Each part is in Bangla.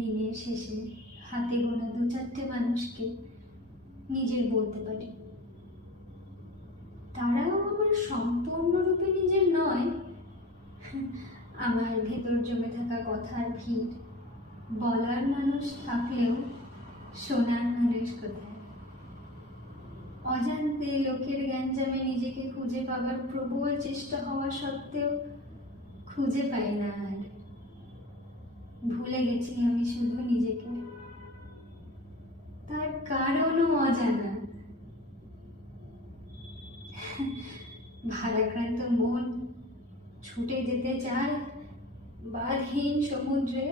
দিনের শেষে হাতে গোনা 2-4টে মানুষকে নিজের বলতে পারি। তারাও আমার সম্পূর্ণরূপে নিজের নয়। আমার ভেতর জমে থাকা কথার ভিড়, বলার মানুষ থাকলেও শোনার মানুষ কোথায়? অজান্তে লোকের গ্যাঞ্জামে নিজেকে খুঁজে পাবার প্রবল চেষ্টা হওয়া সত্ত্বেও খুঁজে পাই না আর। ভুলে গেছি আমি শুধু নিজেকে, তার কারণও অজানা। ভারাক্রান্ত মন ছুটে যেতে চায় বাঁধহীন সমুদ্রে,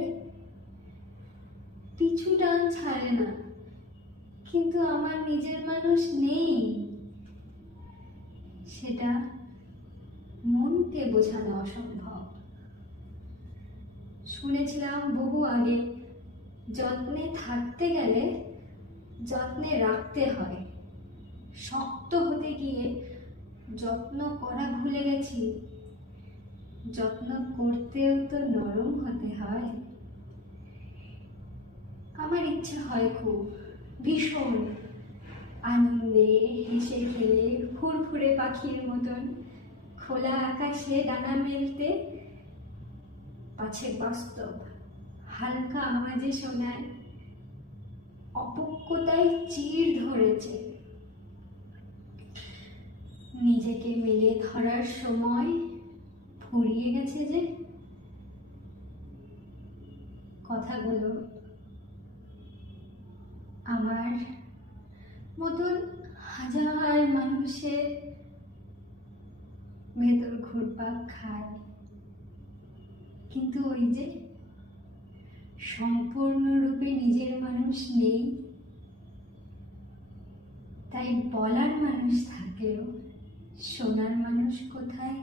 পিছু টান ছাড়ে না, কিন্তু আমার নিজের মানুষ নেই। সেটা মনকে বোঝানো অসম্ভব। শুনেছিলাম বহু আগে, যত্নে থাকতে গেলে যত্নে রাখতে হয়। শক্ত হতে গিয়ে যত্ন করা ভুলে গেছি, যত্ন করতেও তো নরম হতে হয়। আমার ইচ্ছে হয় খুব, ভীষণ আনন্দে হেসে খেলে ফুরফুরে পাখির মতন খোলা আকাশে ডানা মেলতে, পাছে বাস্তব হালকা আওয়াজে শোনায় অপক্কতায় চির ধরেছে। নিজেকে মেলে ধরার সময় ফুরিয়ে গেছে যে। কথাগুলো আমার মতন হাজার মানুষের ভেতর ঘুরপাক খায়, কিন্তু ওই যে সম্পূর্ণরূপে নিজের মানুষ নেই। তাই বলার মানুষ থাকলেও শোনার মানুষ কোথায়?